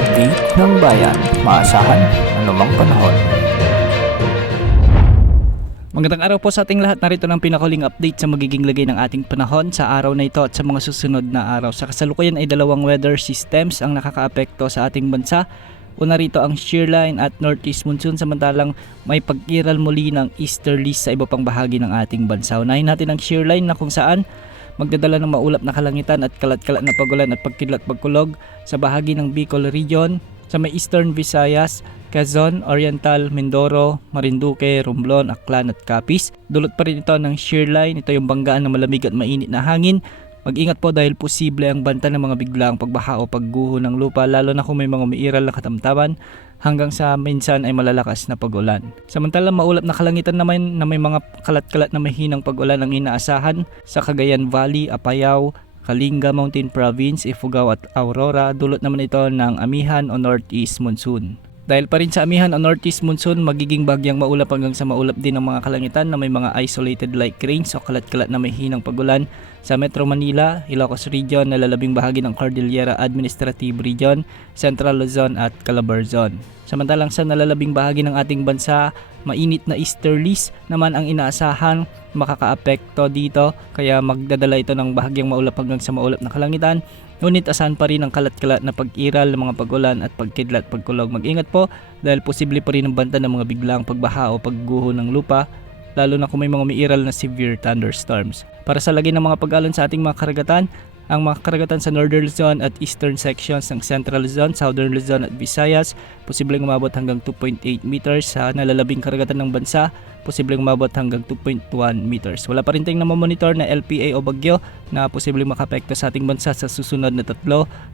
update ng bayan. Maasahan anumang panahon. Magandang araw po sa ating lahat. Narito ng pinakahuling update sa magiging lagay ng ating panahon sa araw na ito at sa mga susunod na araw. Sa kasalukuyan ay dalawang weather systems ang nakakaapekto sa ating bansa. Una rito ang shear line at northeast monsoon, samantalang may pag-iral muli ng easterlies sa iba pang bahagi ng ating bansa. Unahin natin ang shear line na kung saan magdadala ng maulap na kalangitan at kalat-kalat na pagulan at pagkidlat pagkulog sa bahagi ng Bicol Region, sa may Eastern Visayas, Quezon, Oriental, Mindoro, Marinduque, Romblon, Aklan at Capiz. Dulot pa rin ito ng shear line. Ito yung banggaan ng malamig at mainit na hangin. Mag-ingat po dahil posible ang banta ng mga biglaang pagbaha o pagguho ng lupa, lalo na kung may mga umiiral na katamtaman hanggang sa minsan ay malalakas na pag-ulan. Samantalang maulap na kalangitan naman na may mga kalat-kalat na mahinang pag-ulan ang inaasahan sa Cagayan Valley, Apayao, Kalinga Mountain Province, Ifugao at Aurora. Dulot naman ito ng amihan o northeast monsoon. Dahil pa rin sa amihan o northeast monsoon, magiging bagyang maulap hanggang sa maulap din ang mga kalangitan na may mga isolated light rains o kalat-kalat na may hinang pagulan sa Metro Manila, Ilocos Region, nalalabing bahagi ng Cordillera Administrative Region, Central Luzon at Calabarzon. Samantalang sa nalalabing bahagi ng ating bansa, mainit na easterlies naman ang inaasahan makakaapekto dito, kaya magdadala ito ng bahagyang maulap hanggang sa maulap na kalangitan. Ngunit asahan pa rin ang kalat-kalat na pag-iral ng mga pagulan at pagkidlat pagkulog. Mag-ingat po dahil posible pa rin ang banta ng mga biglaang pagbaha o pagguho ng lupa, lalo na kung may mga umiiral na severe thunderstorms. Para sa lagay ng mga pag-alon sa ating mga karagatan, ang mga karagatan sa Northern Luzon at Eastern sections ng Central Luzon, Southern Luzon at Visayas, posibleng umabot hanggang 2.8 meters. Sa nalalabing karagatan ng bansa, posibleng umabot hanggang 2.1 meters. Wala pa rin tayong namamonitor na LPA o bagyo na posibleng makapekto sa ating bansa sa susunod na 3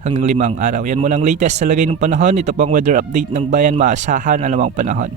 hanggang 5 araw. Yan muna ang latest sa lagay ng panahon. Ito po ang weather update ng bayan. Maasahan anumang panahon.